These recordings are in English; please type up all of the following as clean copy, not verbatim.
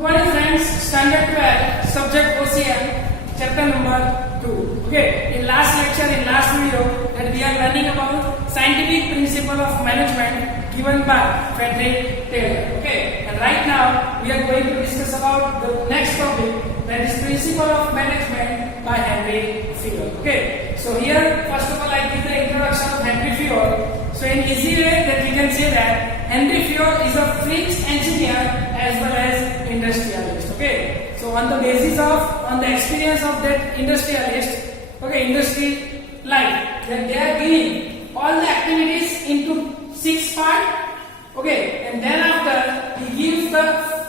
Good morning friends, standard 12, subject OCM, chapter number 2. Okay, in last video that we are learning about scientific principle of management given by Frederick Taylor. Okay, and right now we are going to discuss about the next topic, that is principle of management by Henry Fayol. Okay, so here first of all I give the introduction of Henry Fayol. So in easy way that we can say that Henry Fayol is a French engineer as well as industrialist. Okay, so on the experience of that industrialist, industry life, then they are giving all the activities into 6 parts. Okay, and then after he gives the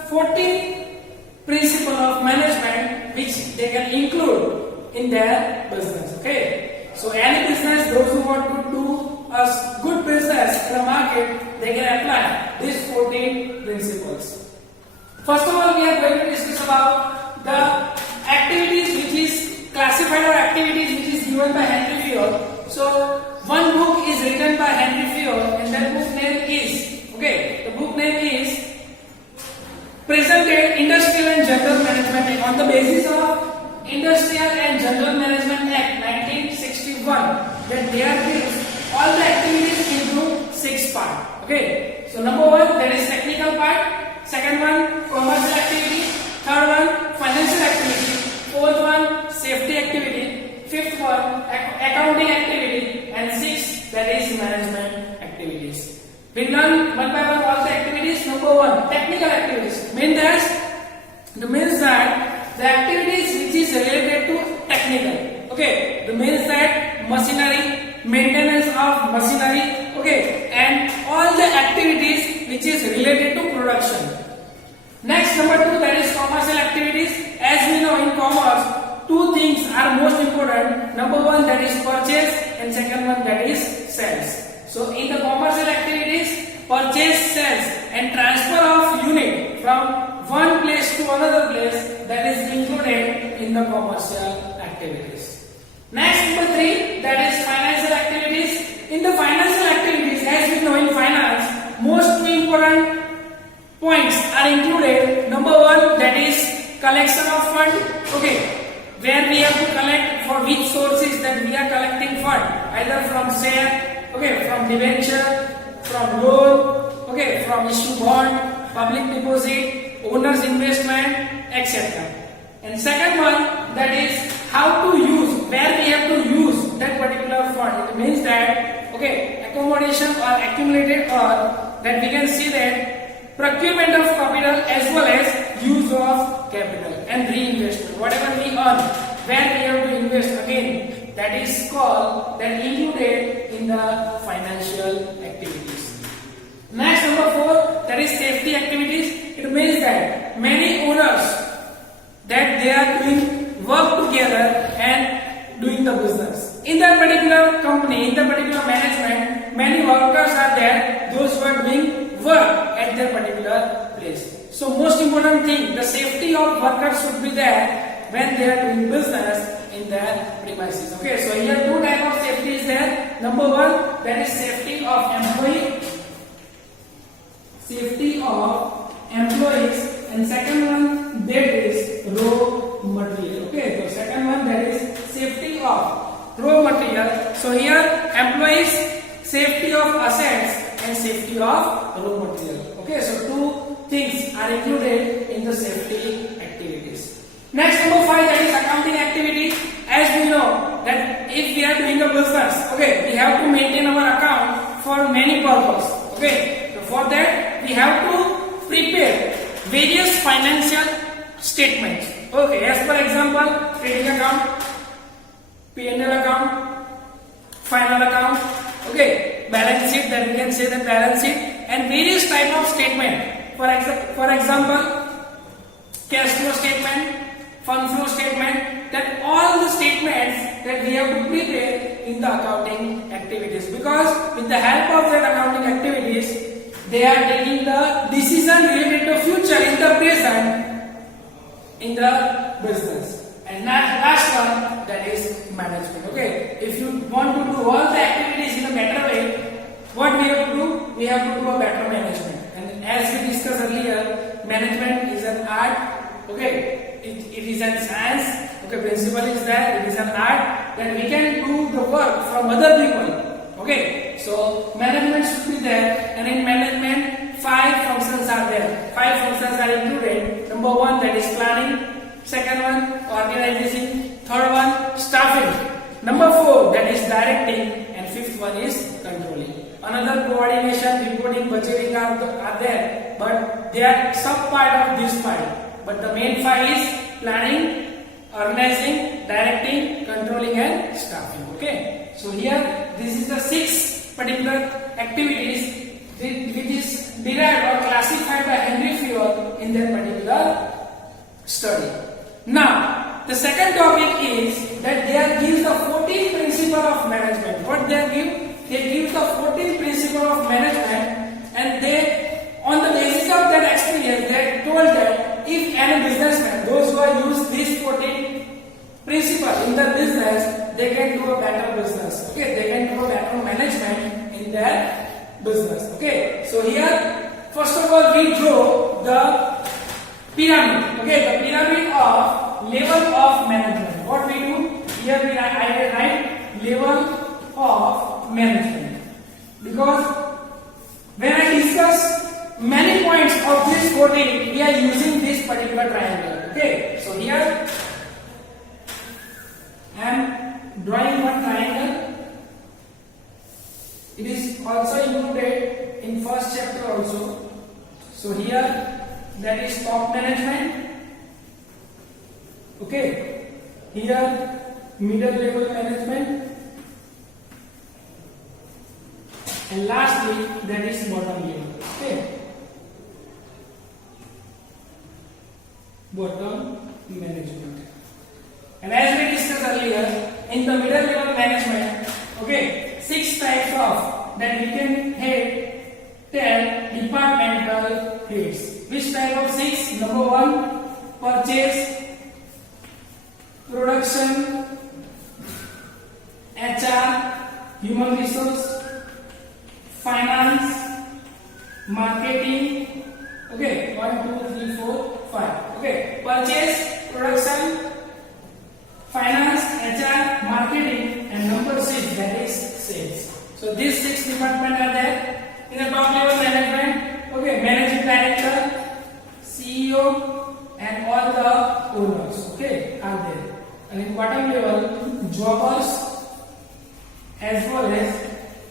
14 principle of management which they can include in their business. Okay, so any business, those who want to do a good business in the market, they can apply these 14 principles. First of all, we are going to discuss about the activities which is classified or activities which is given by Henry Fayol. So one book is written by Henry Fayol, and that book name is Presented Industrial and General Management Act. On the basis of Industrial and General Management Act 1961, that there is all the activities into 6 parts. Okay, so number 1, that is technical part. Second one, commercial activity. Third one, financial activity. Fourth one, safety activity. Fifth one, accounting activity. And sixth, that is management activities. We learn one by one all the activities. Number 1, technical activities. Means that the activities which is related to technical. Okay, the means that machinery, maintenance of machinery. Okay, and all the activities which is related to production. Next, number 2, that is commercial activities. As we know, in commerce, 2 things are most important. Number 1, that is purchase, and second one, that is sales. So in the commercial activities, purchase, sales, and transfer of unit from one place to another place, that is included in the commercial activities. Next, number 3, that is financial activities. In the financial activities, as we know, in finance, most important points are included. Number 1, that is collection of fund. Okay, where we have to collect, for which sources that we are collecting fund, either from share, okay, from debenture, from loan, okay, from issue bond, public deposit, owner's investment, etc. And second one, that is how to use, where we have to use that particular fund. It means that, okay, accommodation or accumulated, or that we can see that procurement of capital as well as use of capital and reinvestment. Whatever we earn, where we have to invest again, that is called, that included in the financial activities. Next, number 4, that is safety activities. It means that many owners that they are doing work together and doing the business. In that particular company, in the particular management, many workers are there, those who are doing work at their particular place. So most important thing, the safety of workers should be there when they are doing business in their premises. Okay, so here 2 types of safety is there. Number 1, that is safety of employees, and second one, that is raw material. Okay, so second one, that is safety of raw material. So here employees, safety of assets, and safety of raw material. Okay, so 2 things are included in the safety activities. Next, number 5, that is accounting activity. As we know that if we are doing a business, okay, we have to maintain our account for many purposes. Okay, so for that we have to prepare various financial statements. Okay, as per example, trading account, P&L account, final account. Okay, balance sheet, that we can say the balance sheet, and various type of statement. For example, cash flow statement, fund flow statement, that all the statements that we have to prepare in the accounting activities, because with the help of that accounting activities, they are taking the decision related to future in the present in the business. And last one, that is management. Okay, if you want to do all the activities in a better way, what we have to do? We have to do a better management. And as we discussed earlier, management is an art Okay, it is an science. Okay, principle is there. It is an art. Then we can do the work from other people. Okay, so management should be there, and in management, 5 functions are there. 5 functions are included. Number 1, that is planning. Second one, organizing. Third one, staffing. Number 4, that is directing, and fifth one is controlling. Another coordination, reporting, budgeting are there, but they are sub part of this 5. But the main 5 is planning, organizing, directing, controlling, and staffing. Okay. So here, this is the 6 particular activities which is derived or classified by Henry Fayol in that particular study. Now, the second topic is that they give the 14 principle of management. What they give? They give the 14 principle of management, and they, on the basis of that experience, they told that if any businessman, those who are use these 14 principles in their business, they can do a better business. Okay, they can do a better management in their business. Okay, so here, first of all, we draw the pyramid. Okay, the pyramid of level of management. What we do here, I write level of management, because when I discuss many points of this 14, we are using this particular triangle. Okay, so here I am drawing one triangle. It is also included in first chapter also. So here, that is top management. Okay, here middle level management, and lastly that is bottom level. Okay, bottom management. And as we discussed earlier, in the middle level management, okay, 6 types of that we can tell departmental heads. Which type of 6? Number 1, purchase, production, HR, human resource, finance, marketing. Okay, 1, 2, 3, 4, 5. Okay, purchase, production, finance, HR, marketing, and number 6, that is sales. So these 6 departments are there. In the top level management, okay, managing director, CEO, and all the owners, okay, are there. And in bottom level, jobbers as well as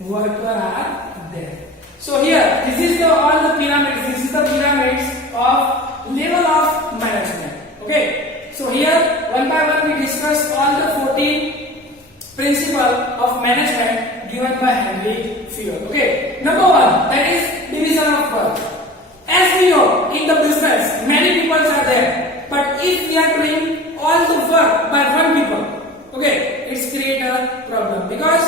worker are there. So here, this is all the pyramids. This is the pyramids of level of management. Okay. So here, one by one, we discuss all the 14 principles of management given by Henry Fayol. Okay. Number 1, that is division of work. As we know, in the business, many people are there. But if we are doing all the work by one people, okay, it's create a problem, because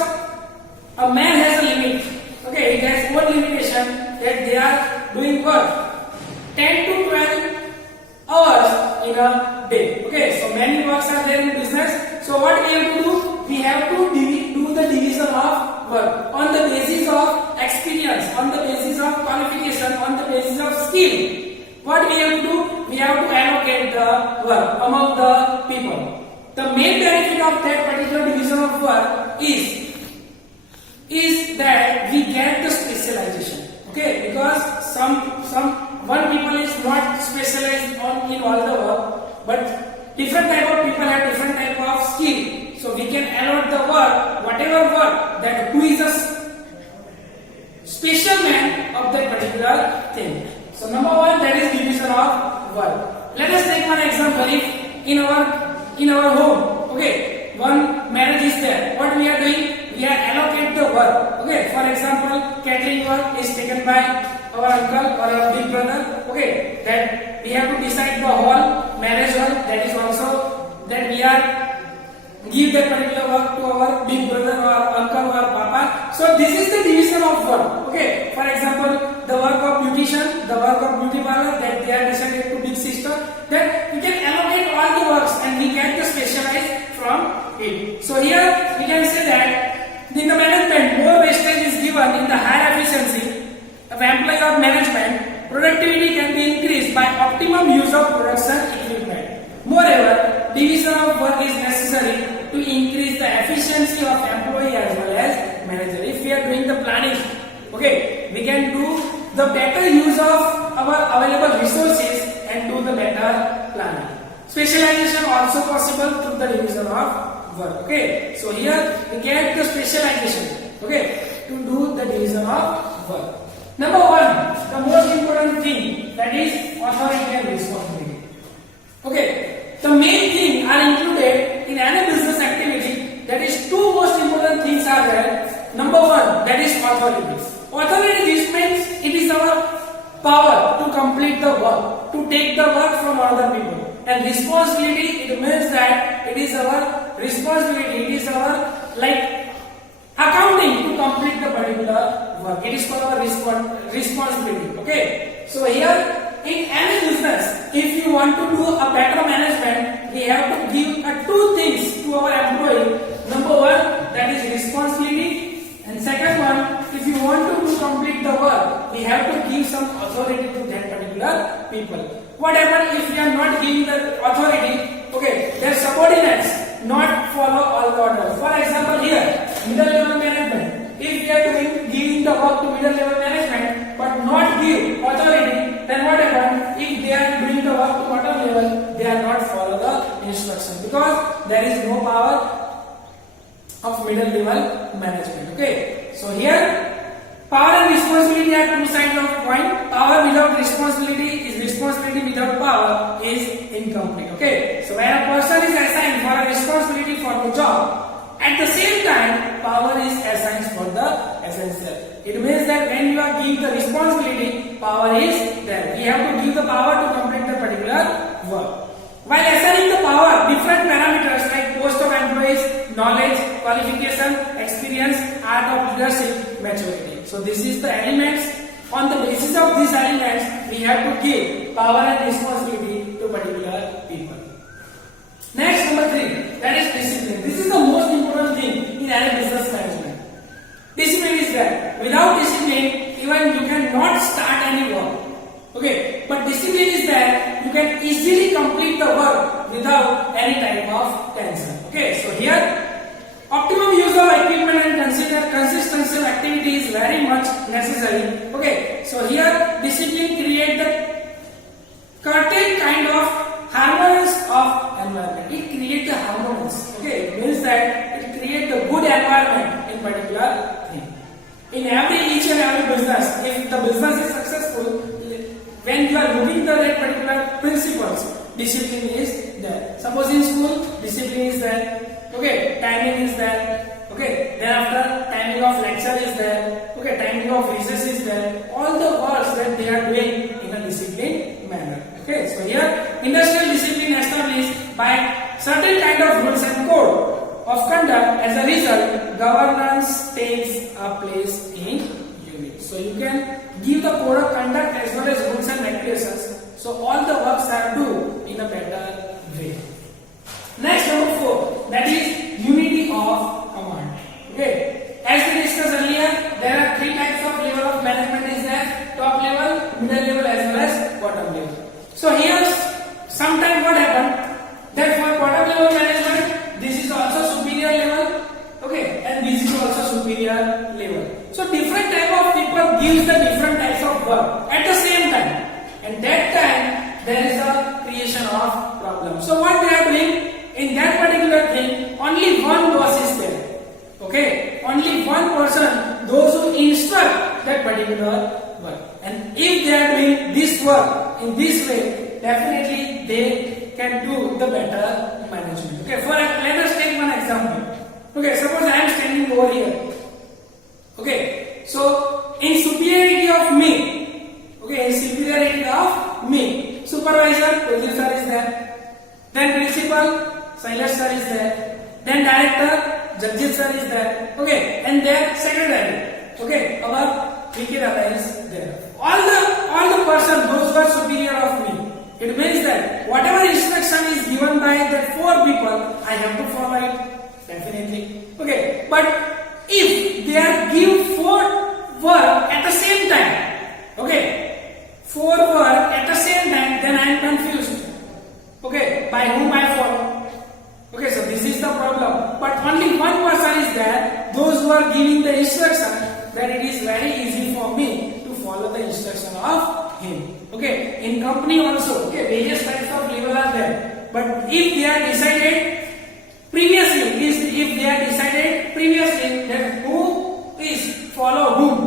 a man has a limit. Okay, it has one limitation that they are doing work 10 to 12 hours in a day. Okay, so many works are there in business. So what we have to do? We have to do the division of work on the basis of experience, on the basis of qualification, on the basis of skill. What we have to do? We have to allocate the work among the people. The main benefit of that particular division of work is that we get the specialization. Okay, because one people is not specialized in all the work, but different type of people have different type of skill. So we can allot the work, whatever work that who is a special man of that particular thing. So number 1, that is division of work. Let us take one example. If in our home, okay, one marriage is there. What we are doing? We are allocate the work. Okay, for example, catering work is taken by our uncle or our big brother. Okay, that we have to decide the hall, marriage hall. That is also that we are give that particular work to our big brother or uncle or papa. So this is the division of work. Okay, for example, the work of beautician, the work of beauty parlor, that they are decided to big sister. That we can allocate all the works and we get the specialized from it. So here we can say that in the management, more wastage is given in the higher efficiency of employee of management. Productivity can be increased by optimum use of production equipment. of work is necessary to increase the efficiency of employee as well as manager. If we are doing the planning, okay, we can do the better use of our available resources and do the better planning. Specialization also possible through the division of work. Okay, so here we get the specialization, okay, to do the division of work. Number one, the most important thing, that is authority and responsibility. Okay, the main thing are included in any business activity. That is two most important things are there. Number one, that is authority. Authority, this means it is our power to complete the work, to take the work from other people. And responsibility, it means that it is our responsibility, it is our like accounting to complete the particular work. It is called our responsibility. Okay, so here in any business, if you want to do a better management, we have to give two things to our employee. Number one, that is responsibility, and second one, if you want to complete the work, we have to give some authority to that particular people. What happens if we are not giving the authority? Okay, their subordinates not follow all the orders. For example, here middle level management. If we are giving the work to middle level management, but not give authority, then what happens? If they are doing the work to bottom level, they are not follow the instruction, because there is no power of middle level management. Okay, so here power and responsibility are two sides of coin. Power without responsibility is responsibility without power is incomplete. Okay, so when a person is assigned for a responsibility for the job, at the same time power is assigned for the essential. It means that when you are giving the responsibility, power is there. We have to give the power to complete the particular work. While assigning the power, different parameters like post of employees, knowledge, qualification, experience, art of leadership, maturity. So this is the elements. On the basis of these elements, we have to give power and responsibility to particular people. Next, number 3, that is discipline. This is the most important thing in any business management. Discipline is there. Without discipline, even you cannot start any work. Okay, but discipline is there. You can easily complete the work without any type of tension. Okay, so here optimum use of equipment and consistency of activity is very much necessary. Okay, so here discipline create the certain kind of harmonious of environment. It creates the harmonious. Okay, it means that it creates the good environment in particular thing. In each and every business, if the business is successful, when you are looking at that particular principles, discipline is there. Suppose in school, discipline is there. Okay, timing is there. Okay, thereafter timing of lecture is there. Okay, timing of recess is there. All the works that they are doing in a disciplined manner. Okay, so here industrial discipline established by certain kind of rules and code of conduct. As a result, governance takes a place in unit. So you can give the code of conduct as well as rules and regulations. So all the works are done in a better way. Next, number 4, that is unity of command. Okay, as we discussed earlier, there are 3 types of level of management is there: top level, middle level, as well as bottom level. So here, sometimes what happened that for bottom level management, this is also superior level. Okay, and this is also superior level. So different type of people gives the different types of work at the same time, and that time there is a creation of problem. So what they are doing in that particular thing, only one boss is there. Okay, only one person, those who instruct that particular work. And if they are doing this work in this way, definitely they can do the better management. Okay, let us take one example. Okay, suppose I am standing over here. Okay, so in superiority of me, supervisor, Pradeep sir is there. Then principal, Sailesh sir is there. Then director, Jagjit sir is there. Okay, and then secretary. Okay, our VK Dada is there. All the person, those who are superior of me. It means that whatever instruction is given by the 4 people, I have to follow it. Definitely. Okay, but if they are give 4 work at the same time, okay, 4 work at the same time, then I am confused. Okay, by whom I follow? one person is there, those who are giving the instruction, then it is very easy for me to follow the instruction of him. Okay, in company also, okay, various types of level are there. But if they are decided previously, then who is follow whom,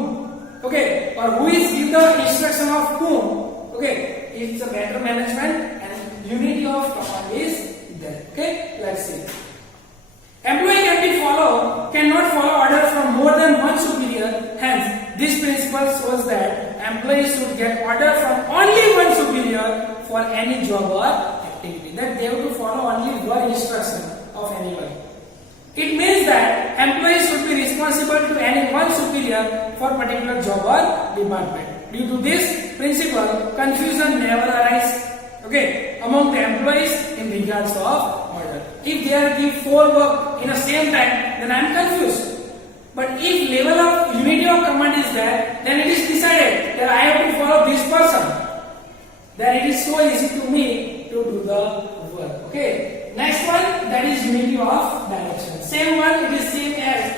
okay, or who is give the instruction of whom, okay, it's a better management and unity of command is there. Okay, let's see. Employee cannot follow order from more than one superior. Hence, this principle shows that employees should get order from only one superior for any job or activity. That they have to follow only one instruction of anyone. It means that employees should be responsible to any one superior for particular job or department. Due to this principle, confusion never arises, okay, among the employees in regards of order. If they are give 4 work in the same time, then I am confused. But if level of unity of command is there, then it is decided that I have to follow this person. Then it is so easy to me to do the work. Okay. Next one, that is unity of direction. Same one, it is same as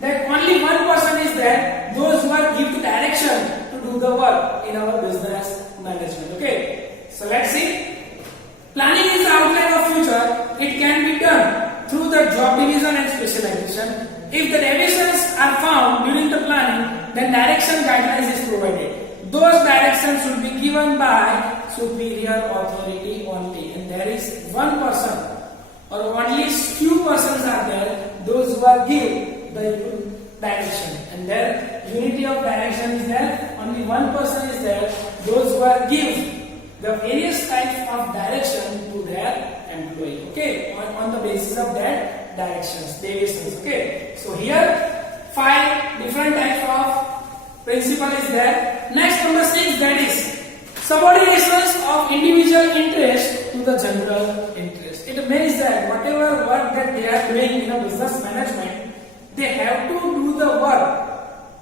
that only one person is there, those who are give the direction to do the work in our business management. Okay. So let's see. Planning is the outline of future. It can be done through the job division and specialization. If the deviations are found during the planning, then direction guidelines is provided. Those directions should be given by superior authority only. And there is one person or only few persons are there, those who are give the direction. And there unity of direction is there. Only one person is there, those who are give the various types of direction to their employee, okay, on the basis of that directions, deviations, okay. So here 5 different types of principle is there. Next, number 6, that is subordinations of individual interest to the general interest. It means that whatever work that they are doing in a business management, they have to do the work,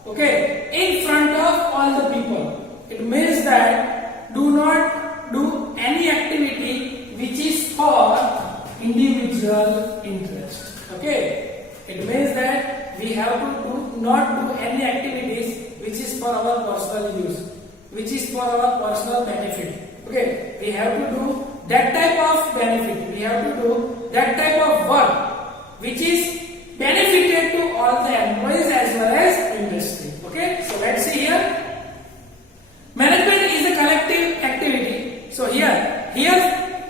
okay, in front of all the people. It means that do not do any activity which is for individual interest. Okay, it means that we have to not do any activities which is for our personal use, which is for our personal benefit. Okay, we have to do that type of benefit, we have to do that type of work which is benefited to all the employees as well as industry. Okay, so let's see here. Management is a collective activity. So here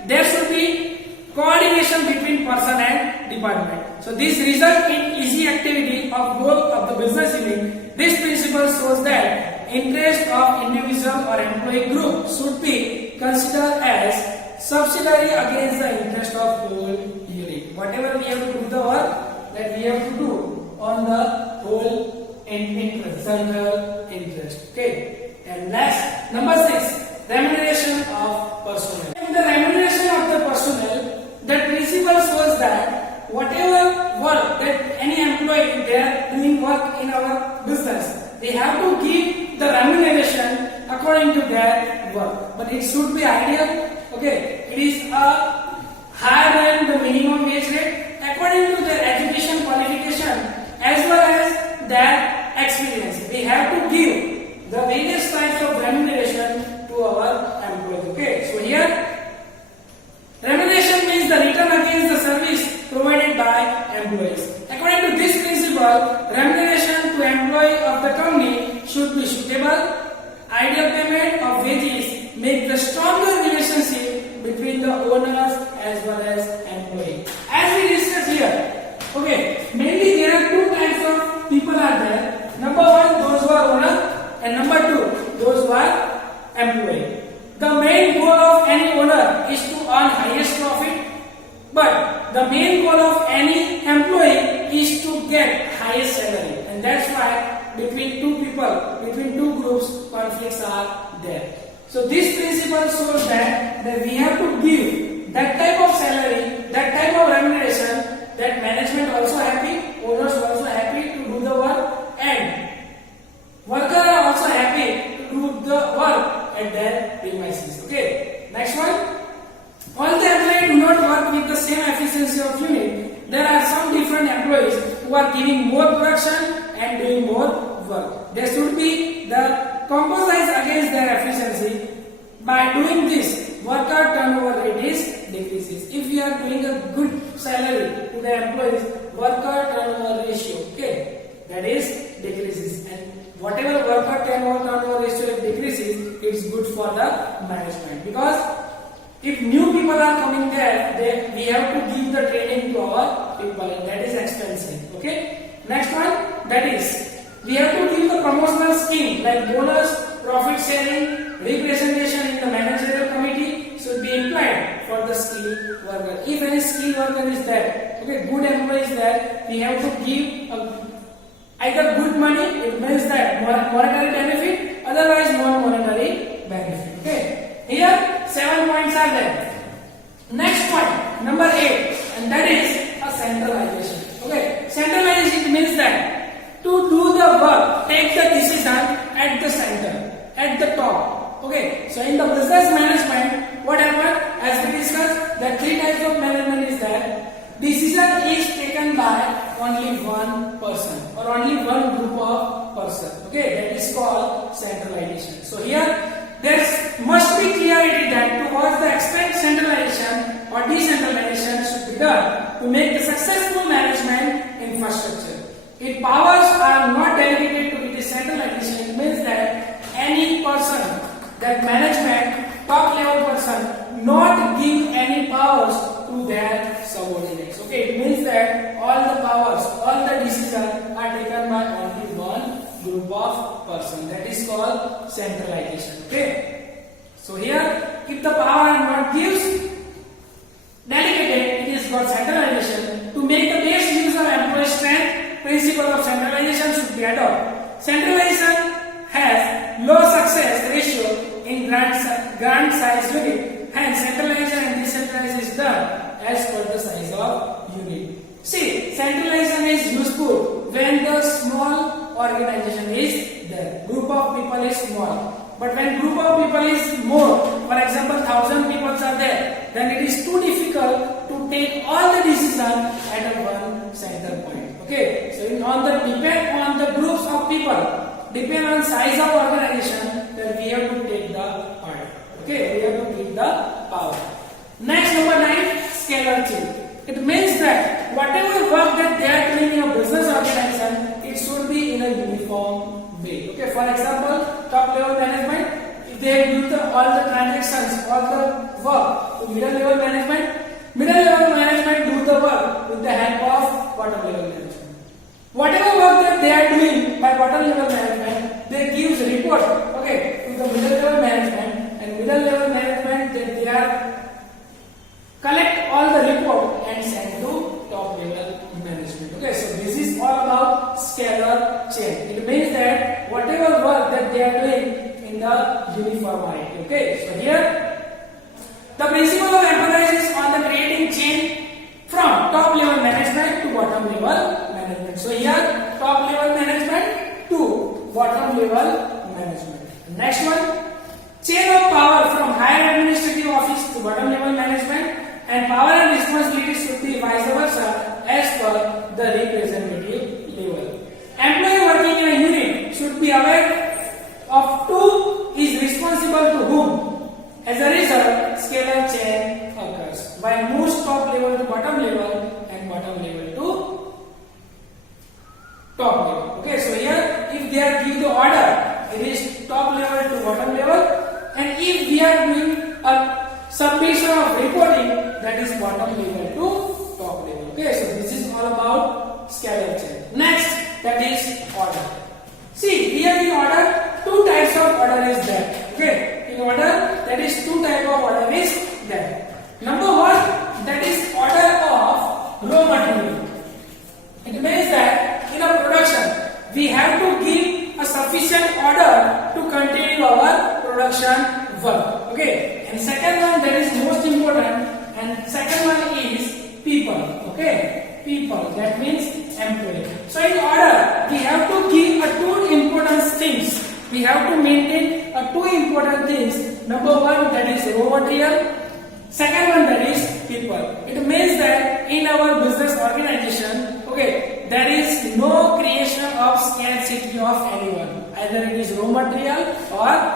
there should be coordination between person and department. So this result in easy activity of both of the business unit. This principle shows that interest of individual or employee group should be considered as subsidiary against the interest of whole unit. Whatever we have to do the work that we have to do on the whole interest, general interest. Okay. And last, number 6, remuneration of personnel. In the remuneration of the personnel, the principle shows that whatever work that any employee they are doing work in our business, they have to give the remuneration according to their work. But it should be ideal. Okay, it is higher than the minimum wage rate according to their education qualification as well as their experience. We have to give the various types of remuneration to our employees. Okay, so here remuneration means the return against the service provided by employees. According to this principle, remuneration to employee of the company should be suitable. Ideal payment of wages make the stronger relationship between the owners as well as employee. As we discussed here, okay, mainly there are 2 types of people are there. Number 1, those who are owner. And number 2, those who are employee. The main goal of any owner is to earn highest profit, but the main goal of any employee is to get highest salary. And that's why between 2 people, between 2 groups, conflicts are there. So this principle shows that we have to give that type of salary, that type of remuneration, that management also happy, owners also happy to do the work, and workers are also happy to do the work at their premises. Okay. Next one. All the employees do not work with the same efficiency of unit. There are some different employees who are giving more production and doing more work. There should be the compromise against their efficiency. By doing this, worker turnover rate is decreases. If we are doing a good salary to the employees, worker turnover ratio, okay, that is decreases, and whatever worker turnover ratio decreases, it's good for the management, because if new people are coming there, then we have to give the training to our people, and that is expensive. Okay. Next one, that is we have to give the promotional scheme like bonus, profit sharing, representation in the managerial committee should be implied for the skilled worker. If any skilled worker is there, okay, good employee is there, we have to give either good money, it means that monetary benefit, otherwise non-monetary benefit. Okay. Here 7 points are there. Next point, number 8, and that is a centralization. Okay. Centralization means that to do the work, take the decision at the center, at the top. Okay, so in the business management, what happened? As we discussed, there are 3 types of management is there. Decision is taken by only one person or only one group of person. Okay, that is called centralization. So here there must be clarity that to what the extent centralization or decentralization should be done to make the successful management infrastructure. If powers are not delegated to the decentralization, it means that any person, that management, top level person, not give any powers to their subordinates. Okay, it means that all the powers, all the decisions are taken by only one group of person. That is called centralization. Okay, so here if the power are not gives delegated, it is called centralization. To make the best use of employee strength, principle of centralization should be adopted. Centralization has low success ratio in grant size unit. Hence, centralization and decentralization is done as per the size of unit. See, centralization is useful when the small organization is there. Group of people is small. But when group of people is more, for example, 1,000 people are there, then it is too difficult to take all the decisions at a one center point. Okay, so depend on the groups of people, depend on size of organization, then we have to take the order. Okay, we have to take the power. Next, number 9, scalar change. It means that whatever work that they are doing in a business organization, it should be in a uniform way. Okay, for example, top level management, if they do all the transactions, all the work to middle level management do the work with the help of bottom level management. Whatever work that they are doing by bottom level management, they give report, okay, to the middle level management, and middle level management they are collect all the report and send to top level management. Okay, so this is all about scalar chain. It means that whatever work that they are doing in the uniformity. Okay, so here the principle of emphasis is on the creating chain from top level management to bottom level management. So here top level management to bottom level management. Next one, chain of power from higher administrative office to bottom level management, and power and responsibilities should be vice versa as per the representative level. Employee working in a unit should be aware of who is responsible to whom. As a result, scalar chain occurs by moves top level to bottom level and bottom level to top level. Okay, so here if they are give the order, it is top level to bottom level, and if we are doing a submission of reporting, that is bottom level to top level. Okay, so this is all about scalar chain. Next, that is order. See, here in order, 2 types of order is there. Okay, in order, that is 2 type of order is there. Number 1, that is order of raw material. It means that in a production, we have to give a sufficient order to continue our production work. Okay, and second one that is most important, and second one is people. Okay, people, that means employee. So in order, we have to give a 2 important things. We have to maintain a 2 important things. Number 1, that is raw material. Second one, that is people. It means that in our business organization, okay, there is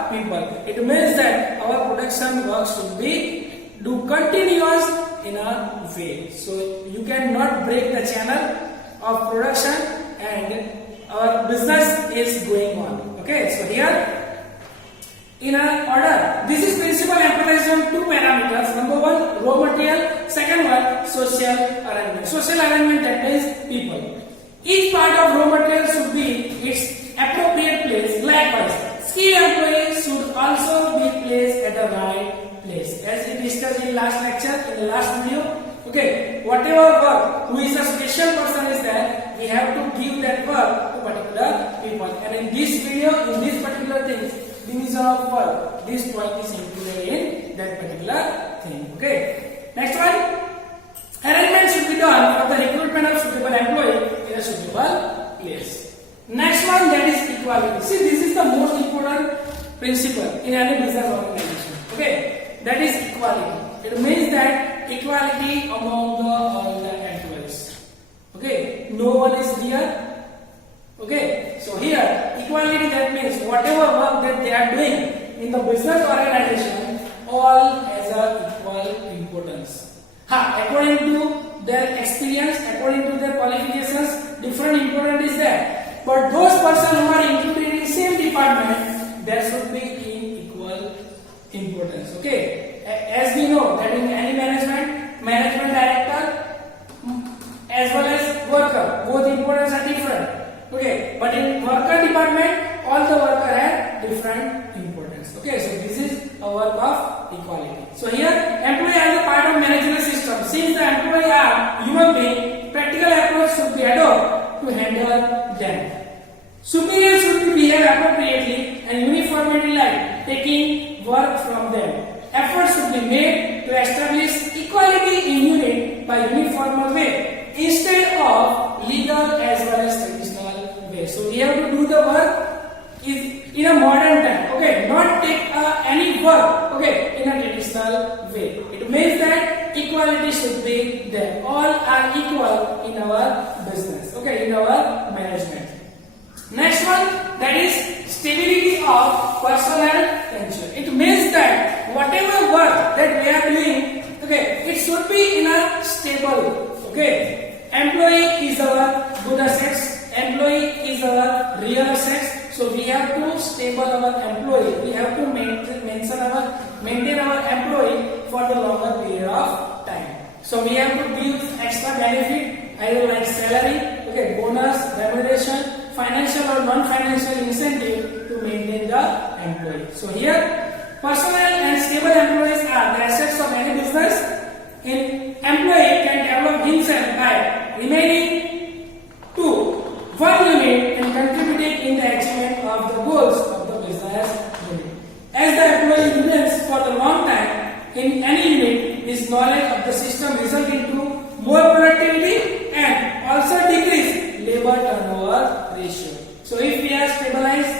people. It means that our production work should be do continuous in a way. So you cannot break the channel of production and our business is going on. Okay, so here in an order, this is principle emphasizes on two parameters. Number one, raw material. Second one, social arrangement. Social arrangement, that means people. Each part of raw material should be its appropriate place. Likewise, skilled employees should also be placed at the right place. As we discussed in last lecture, in the last video. Okay, whatever work, who is a special person is there, we have to give that work to particular people. And in this video, in this particular thing, division of work, this point is included in that particular thing. Okay. Next one, arrangement should be done for the recruitment of suitable employee in a suitable place. Next one, that is equality. See, this is the most important principle in any business organization. Okay, that is equality. It means that equality among all the employees. Okay, no one is here. Okay, so here equality, that means whatever work that they are doing in the business organization, all has a equal importance. According to their experience, according to their qualifications, different importance is there. But those persons who are included in the same department, there should be in equal importance. Okay, as we know that in any management director as well as worker, both importance are different. Okay, but in worker department, all the worker have different importance. Okay, so this is a work of equality. So here, employee as a part of management system. Since the employee are human being, practical approach should be adopted to handle them. Superiors should behave appropriately and uniformly, like taking work from them. Efforts should be made to establish equality in unit by uniform way instead of legal as well as traditional way. So we have to do the work in a modern time. Okay, not take any work. Okay, in a traditional way. It means that equality should be there. All are equal in our business. Okay, in our management. Next one, that is stability of personnel tension. It means that whatever work that we are doing, okay, it should be in a stable. Okay, employee is our good assets. Employee is our real assets. So we have to stable our employee. We have to maintain our employee for the longer period of time. So we have to give extra benefit, either like salary, okay, bonus, remuneration, financial or non-financial incentive to maintain the employee. So here, personal and stable employees are the assets of any business. An employee can develop himself by remaining to one unit and contributing in the achievement of the goals of the business unit. As the employee remains for a long time in any unit, his knowledge of the system results into more productivity and also decrease labor turnover ratio. So if we have stabilized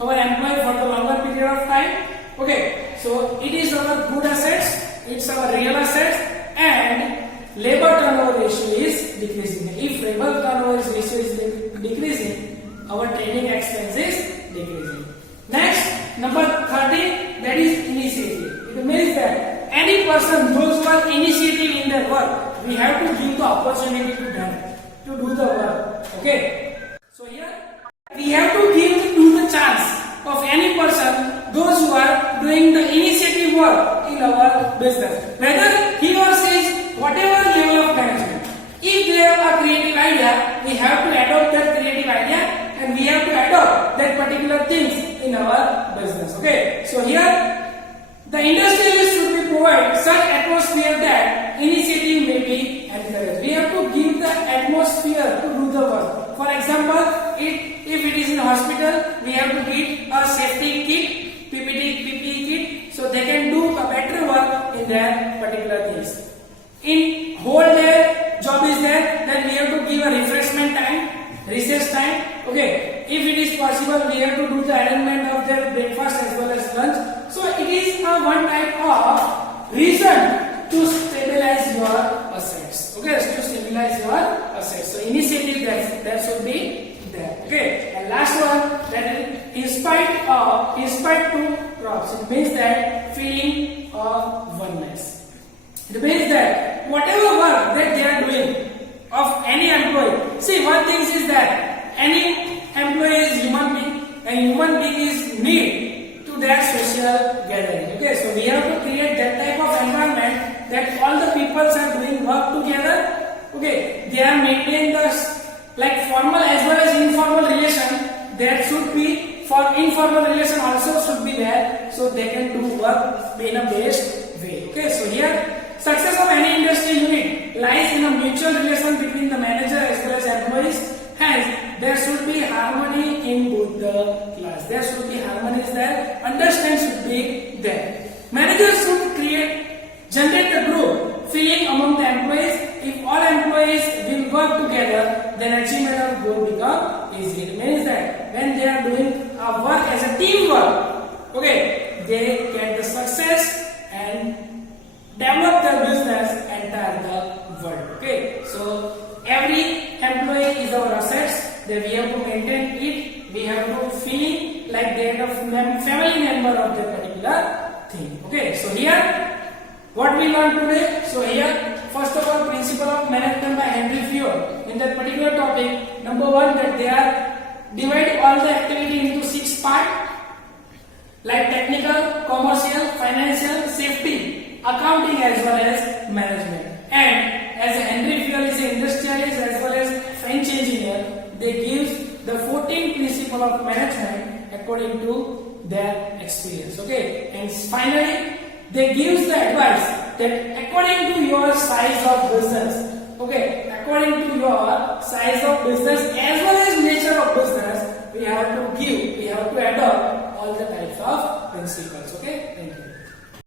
our employee for the longer period of time, okay, so it is our good assets, it's our real assets, and labor turnover ratio is decreasing. If labor turnover ratio is decreasing, our training expense is decreasing. Next, number 13, that is initiative. It means that any person, those who are initiative in their work, we have to give the opportunity to them to do the work. Okay. So here we have to give the chance of any person, those who are doing the initiative work in our business, whether he or she is whatever level of management. If they have a creative idea, we have to adopt that creative idea and we have to adopt that particular things in our business. Okay. So here the industrialists should be provide such atmosphere that initiative may be encouraged. We have to give the atmosphere to do the work. For example, if it is in a hospital, we have to give a safety kit, PPE kit, so they can do a better work in their particular things. In whole day job is there, then we have to give a refreshment time, recess time. Okay, if it is possible, we have to do the arrangement of their breakfast as well as lunch. So it is a one type of reason to stabilize your assets. Okay, to stabilize your assets. So initiative that should be there. Okay, and last one, that is in spite to It means that whatever work that they are doing of any employee. See, one thing is that any employee is human being, and human being is need to their social gathering. Okay, so we have to create that type of environment that all the people are doing work together. Okay, they are maintaining the like formal as well as informal relation. There should be for informal relation also should be there, so they can do work in a best way. Okay, so here success of any industry unit lies in a mutual relation between the manager as well as employees. Hence, there should be harmony in both the class. There should be harmony is there. Understand should be there. Managers should generate the group feeling among the employees. If all employees will work together, then achievement of goal become easy. It means that when they are doing a work as a teamwork, okay, they get the success and develop their business entire the world. Okay, so every employee is our assets that we have to maintain it. We have to feel like they are a family member of the particular thing. Okay, so here what we learned today. So here first of all, principle of management by Henry Ford. In that particular topic, number one, that they are divide all the activity into 6 parts like technical, commercial, financial, safety, accounting as well as management. And as Henry Ford is an industrialist as well as French engineer, they give the 14 principle of management according to their experience. Okay, and finally they give the advice that according to your size of business, okay, according to your size of business as well as nature of business, we have to adopt all the types of principles.